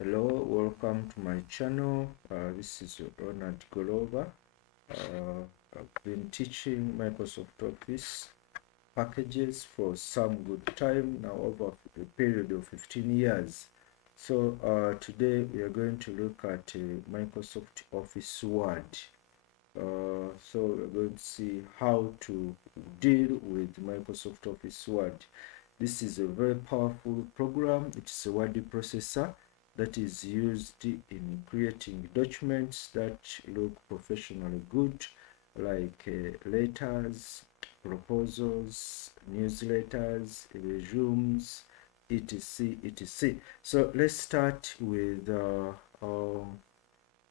Hello, welcome to my channel. This is Ronald Golova. I've been teaching Microsoft Office packages for some good time now, over a period of 15 years. So today we are going to look at Microsoft Office Word. So we're going to see how to deal with Microsoft Office Word. This is a very powerful program. It's a word processor that is used in creating documents that look professionally good, like letters, proposals, newsletters, resumes, etc. etc. So let's start with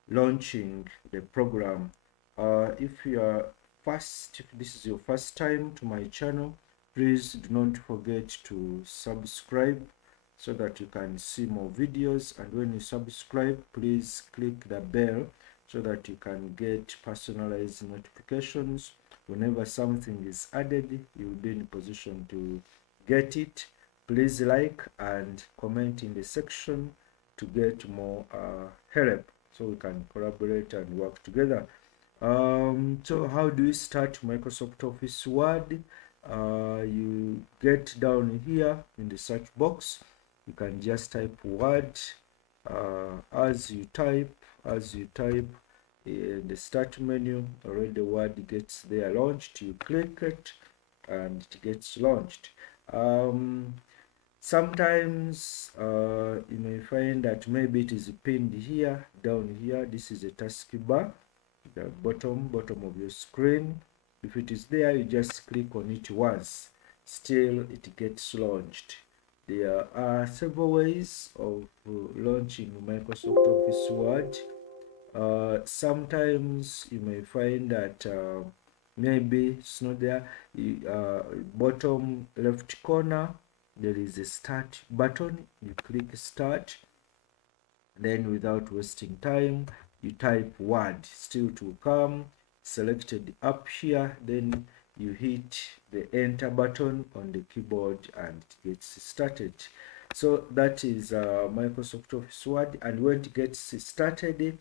launching the program. If this is your first time to my channel, please do not forget to subscribe so that you can see more videos. And when you subscribe, please click the bell so that you can get personalized notifications. Whenever something is added, you'll be in position to get it. Please like and comment in the section to get more help, so we can collaborate and work together. So how do we start Microsoft Office Word? You get down here in the search box, you can just type Word. As you type in the start menu, already the Word gets there launched. You click it and it gets launched. Sometimes you may find that maybe it is pinned here, down here. This is a taskbar, the bottom of your screen. If it is there, you just click on it once. Still, it gets launched. There are several ways of launching Microsoft Office Word. Sometimes you may find that maybe it's not there. Bottom left corner, there is a start button. You click start, then without wasting time, you type Word. Still to come, selected up here, then you hit the enter button on the keyboard and it gets started. So that is Microsoft Office Word. And when it gets started, it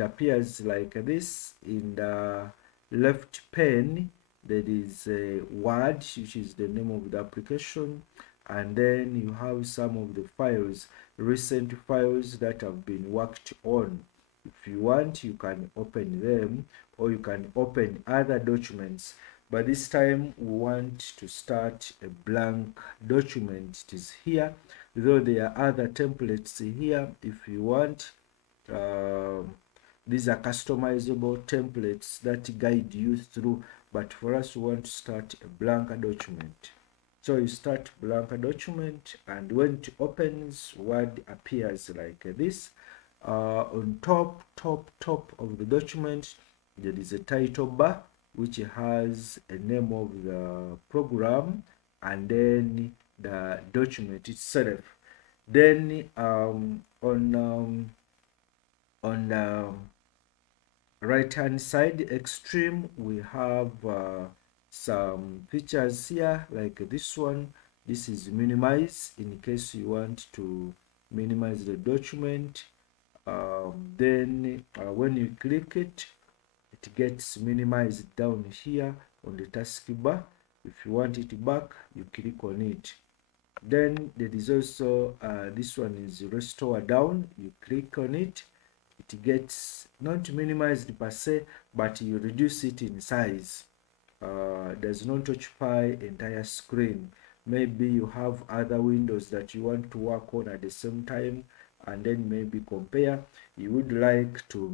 appears like this. In the left pane, there is a Word, which is the name of the application, and then you have some of the files, recent files that have been worked on. If you want, you can open them, or you can open other documents, but this time we want to start a blank document. It is here, though there are other templates here if you want. These are customizable templates that guide you through, but for us we want to start a blank document. So you start blank document, and when it opens, Word appears like this. On top of the document, there is a title bar which has a name of the program and then the document itself. Then on the right hand side extreme, we have some features here, like this one. This is minimize, in case you want to minimize the document. Then when you click it, it gets minimized down here on the taskbar. If you want it back, you click on it. Then there is also this one is restore down. You click on it, it gets not minimized per se, but you reduce it in size. Does not occupy entire screen. Maybe you have other windows that you want to work on at the same time, and then maybe compare. You would like to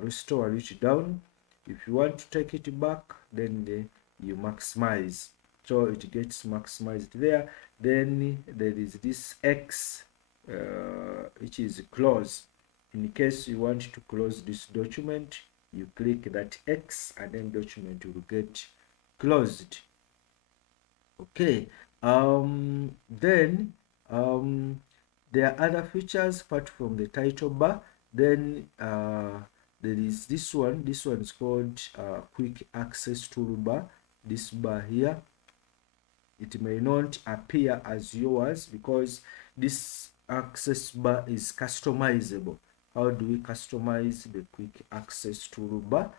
restore it down. If you want to take it back, then you maximize, so it gets maximized there. Then there is this X, which is close. In case you want to close this document, you click that X and then document will get closed. Okay. Then there are other features apart from the title bar. Then there is this one. This one is called quick access toolbar. This bar here, it may not appear as yours because this access bar is customizable. How do we customize the quick access toolbar?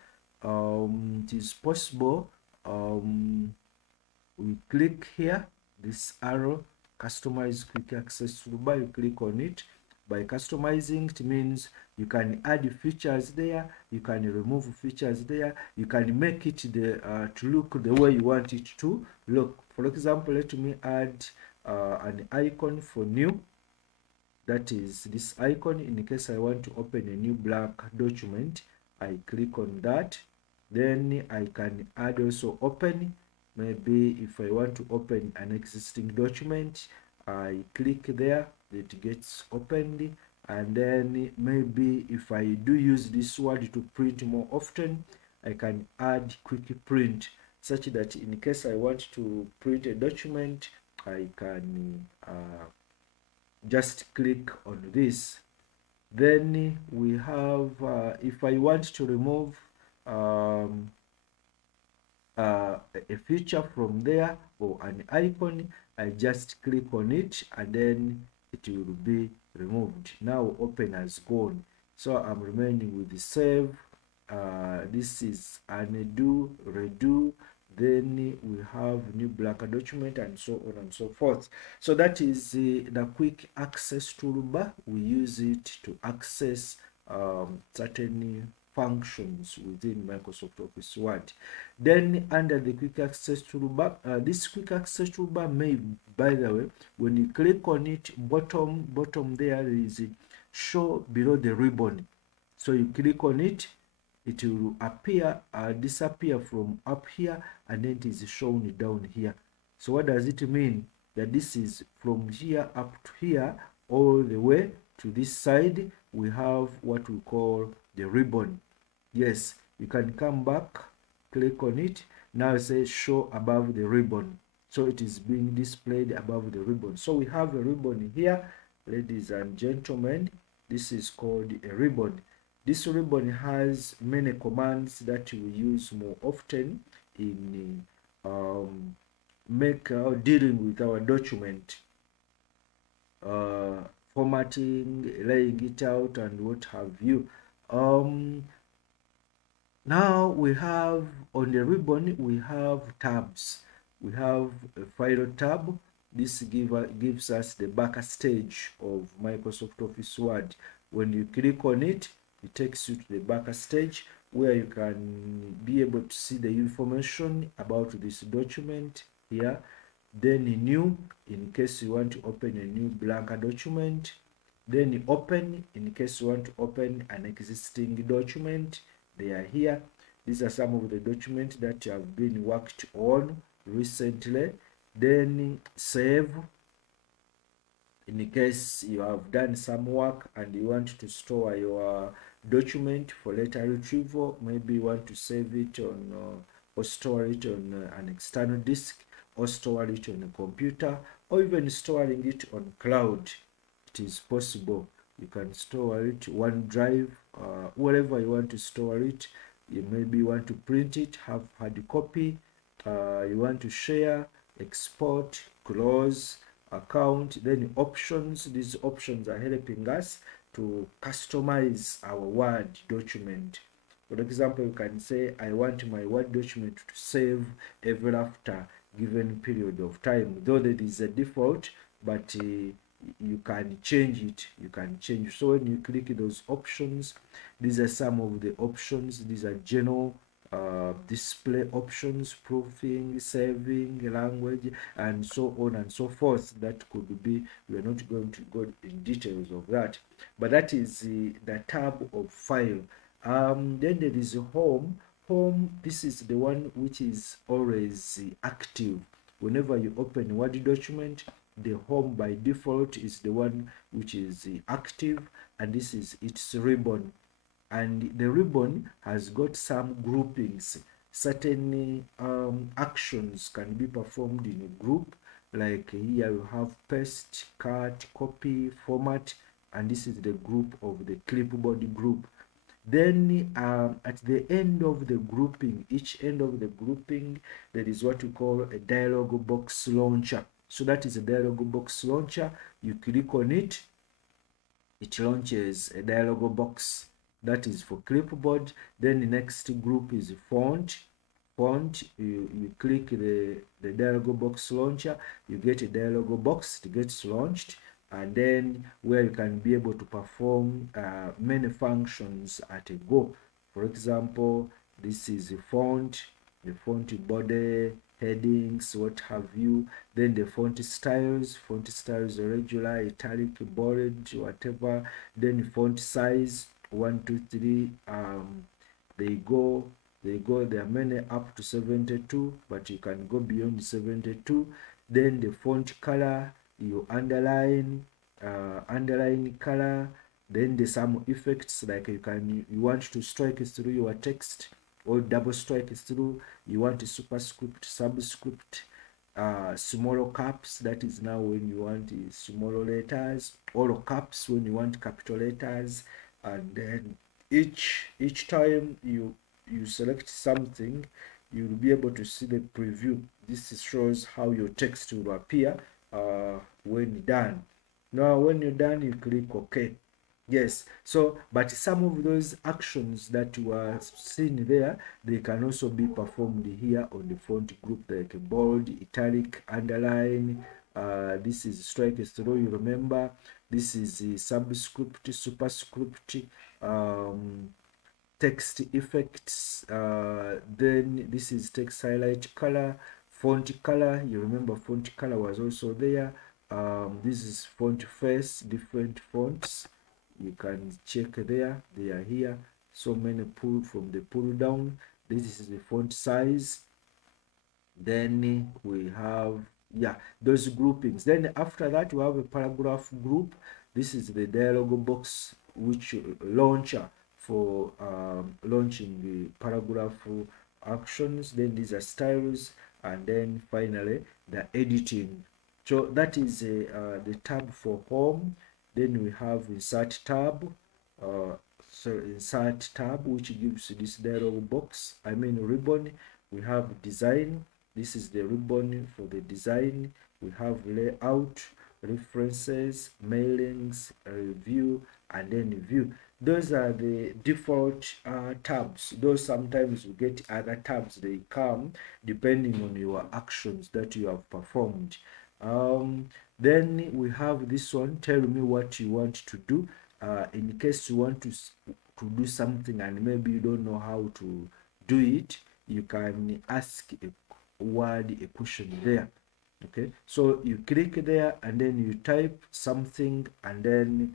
It is possible. We click here, this arrow, customize quick access toolbar. You click on it. By customizing, it means you can add features there, you can remove features there, you can make it to look the way you want it to look. For example, let me add an icon for new. That is this icon. In case I want to open a new blank document, I click on that. Then I can add also open. Maybe if I want to open an existing document, I click there, it gets opened. And then maybe if I do use this word to print more often, I can add quick print, such that in case I want to print a document, I can just click on this. Then we have if I want to remove a feature from there or an icon, I just click on it and then it will be removed. Now open has gone, so I'm remaining with the save. This is undo, redo, then we have new blank document, and so on and so forth. So that is the quick access toolbar. We use it to access certain functions within Microsoft Office Word. Then under the quick access toolbar, this quick access toolbar may, by the way, when you click on it, bottom there is show below the ribbon. So you click on it, it will appear, disappear from up here, and then it is shown down here. So what does it mean? That this is from here up to here, all the way to this side, we have what we call the ribbon. Yes, you can come back, click on it. Now it says show above the ribbon. So it is being displayed above the ribbon. So we have a ribbon here, ladies and gentlemen. This is called a ribbon. This ribbon has many commands that we use more often in dealing with our document, formatting, laying it out, and what have you. Now we have on the ribbon, we have tabs. We have a file tab. This gives us the backstage of Microsoft Office Word. When you click on it, it takes you to the backstage where you can be able to see the information about this document here. Then new, in case you want to open a new blank document. Then open, in case you want to open an existing document. They are here. These are some of the documents that have been worked on recently. Then save, in case you have done some work and you want to store your document for later retrieval. Maybe you want to save it on or store it on an external disk, or store it on a computer, or even storing it on cloud. It is possible. You can store it OneDrive, wherever you want to store it. You maybe want to print it, have hard copy, you want to share, export, close, account. Then options. These options are helping us to customize our Word document. For example, you can say, I want my Word document to save ever after given period of time, though that is a default, but you can change it. You can change. So when you click those options, these are some of the options. These are general display options, proofing, saving, language, and so on and so forth. That could be, we are not going to go in details of that, but that is the tab of file. Then there is home. This is the one which is always active. Whenever you open a Word document, the home by default is the one which is active, and this is its ribbon. And the ribbon has got some groupings. Certain actions can be performed in a group, like here you have paste, cut, copy, format, and this is the group of the clipboard group. Then at the end of the grouping, each end of the grouping, there is what we call a dialog box launcher. So that is a dialog box launcher. You click on it, it launches a dialog box that is for clipboard. Then the next group is font. You click the dialog box launcher, you get a dialog box, it gets launched, and then where you can be able to perform many functions at a go. For example, this is the font body, headings, what have you. Then the font styles regular, italic, bold, whatever. Then font size 1 2 3, there are many up to 72, but you can go beyond 72. Then the font color, you underline color. Then there's some effects, like you want to strike through your text or double strike through. You want a superscript, subscript, smaller caps, that is now when you want smaller letters, all caps when you want capital letters. And then each time you select something, you'll be able to see the preview. This shows how your text will appear when done. Now when you're done, you click OK. Yes, so but some of those actions that you are seeing there, they can also be performed here on the font group, like bold, italic, underline. This is strike through, you remember. This is the subscript, superscript, text effects. Then this is text highlight color, font color. You remember font color was also there. This is font face, different fonts. You can check there, they are here. So many pull from the pull down. This is the font size. Then we have, yeah, those groupings. Then after that, we have a paragraph group. This is the dialog box, which launcher for launching the paragraph actions. Then these are styles, and then finally the editing. So that is the tab for home. Then we have insert tab, insert tab, which gives this dialog box, ribbon. We have design. This is the ribbon for the design. We have layout, references, mailings, review, and then view. Those are the default tabs. Though sometimes you get other tabs, they come depending on your actions that you have performed. Then we have this one, tell me what you want to do. In case you want to do something and maybe you don't know how to do it, you can ask a question there. Okay, so you click there and then you type something, and then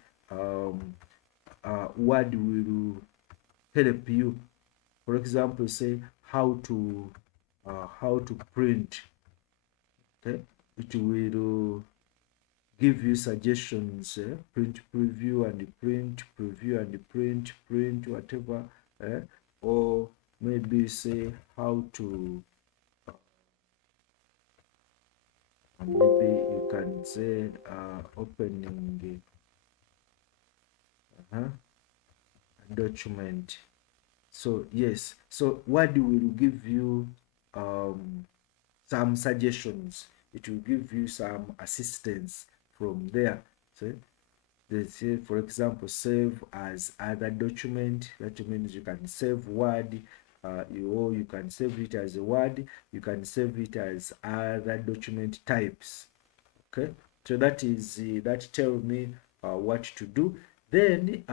Word will help you. For example, say how to print. Okay, it will give you suggestions, print preview and print preview and print whatever, or maybe say how to maybe you can say opening a document. So yes, so Word will give you some suggestions. It will give you some assistance from there. So they say, for example, save as other document. That means you can save Word, you can save it as a Word, you can save it as other document types. Okay, so that is that tell me what to do. Then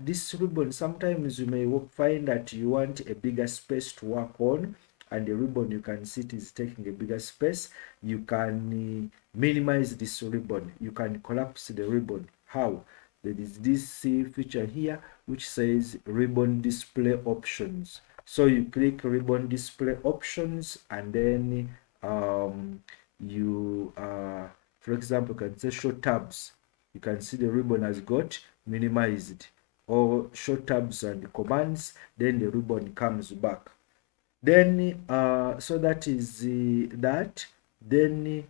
this ribbon, sometimes you may find that you want a bigger space to work on, and the ribbon, you can see it is taking a bigger space. You can minimize this ribbon. You can collapse the ribbon. How? There is this feature here which says ribbon display options. So you click ribbon display options, and then you for example, can say show tabs. You can see the ribbon has got minimized, or show tabs and commands, then the ribbon comes back. Then so that is that. Then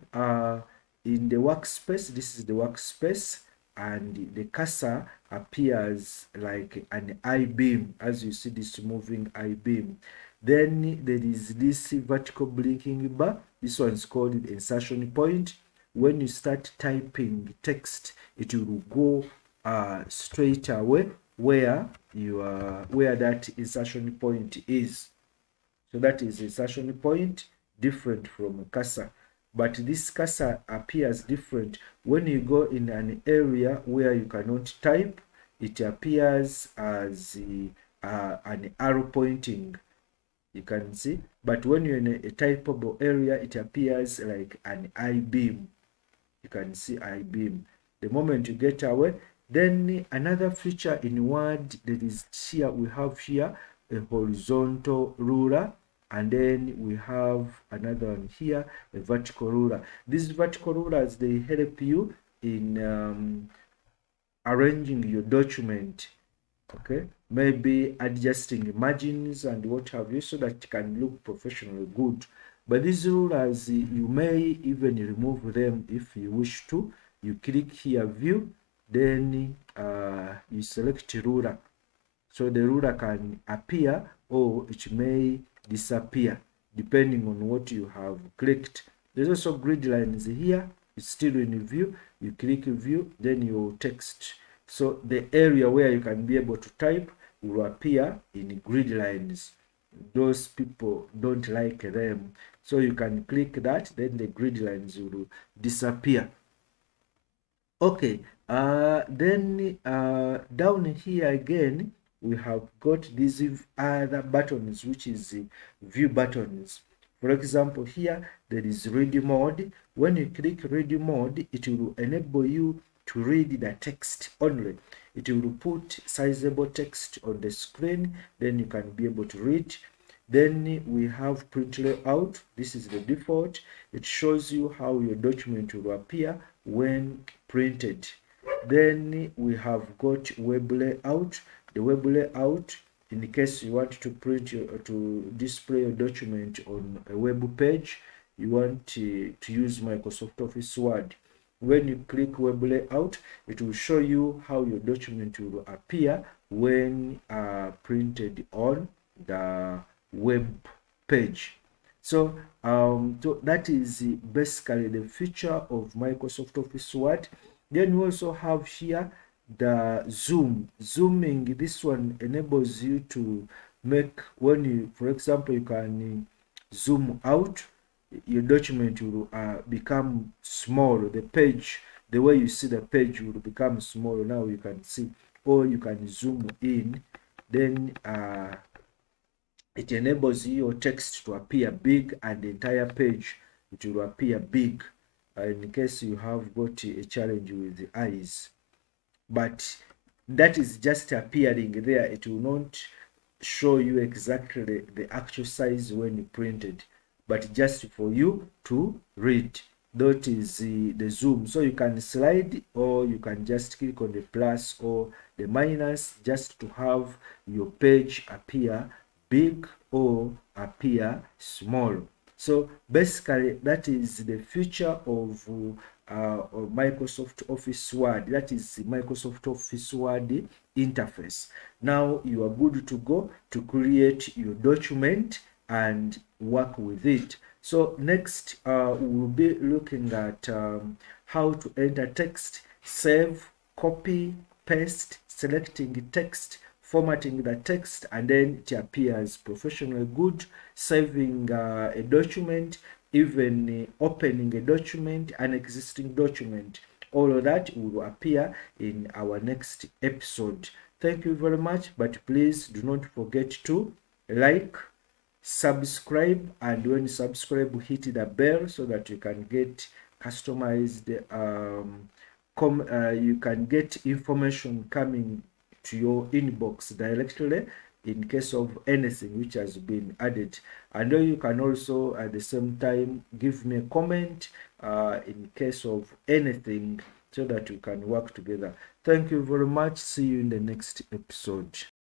in the workspace, this is the workspace, and the cursor appears like an I-beam, as you see this moving I-beam. Then there is this vertical blinking bar. This one is called the insertion point. When you start typing text, it will go straight away where where that insertion point is. So that is insertion point, different from cursor. But this cursor appears different when you go in an area where you cannot type. It appears as an arrow pointing, you can see. But when you're in a typeable area, it appears like an I-beam. You can see I-beam. The moment you get away, then another feature in Word that is here, we have here a horizontal ruler, and then we have another one here, a vertical ruler. These vertical rulers, they help you in arranging your document, okay, maybe adjusting margins and what have you, so that it can look professionally good. But these rulers, you may even remove them if you wish to. You click here, view, then you select ruler, so the ruler can appear or it may disappear depending on what you have clicked. There's also grid lines here. It's still in view. You click view, then your text, so the area where you can be able to type will appear in grid lines. Those people don't like them, so you can click that, then the grid lines will disappear. Okay, then down here again, we have got these other buttons, which is view buttons. For example, here there is read mode. When you click read mode, it will enable you to read the text only. It will put sizable text on the screen, then you can be able to read. Then we have print layout. This is the default. It shows you how your document will appear when printed. Then we have got web layout. The web layout, in case you want to print to display your document on a web page, you want to use Microsoft Office Word. When you click web layout, it will show you how your document will appear when printed on the web page. So that is basically the feature of Microsoft Office Word. Then we also have here the zooming. This one enables you to make, when you, for example, you can zoom out, your document will become small. The page, the way you see the page will become smaller. Now you can see, or you can zoom in, then it enables your text to appear big and the entire page it will appear big in case you have got a challenge with the eyes. But that is just appearing there. It will not show you exactly the actual size when you printed, but just for you to read. That is the zoom. So you can slide, or you can just click on the plus or the minus just to have your page appear big or appear small. So basically that is the feature of Microsoft Office Word. That is the Microsoft Office Word interface. Now you are good to go to create your document and work with it. So next we will be looking at how to enter text, save, copy, paste, selecting text, formatting the text, and then it appears professionally good, saving a document, even opening a document, an existing document. All of that will appear in our next episode. Thank you very much, but please do not forget to like, subscribe, and when you subscribe, hit the bell so that you can get customized you can get information coming to your inbox directly in case of anything which has been added. And then you can also at the same time give me a comment in case of anything, so that we can work together. Thank you very much. See you in the next episode.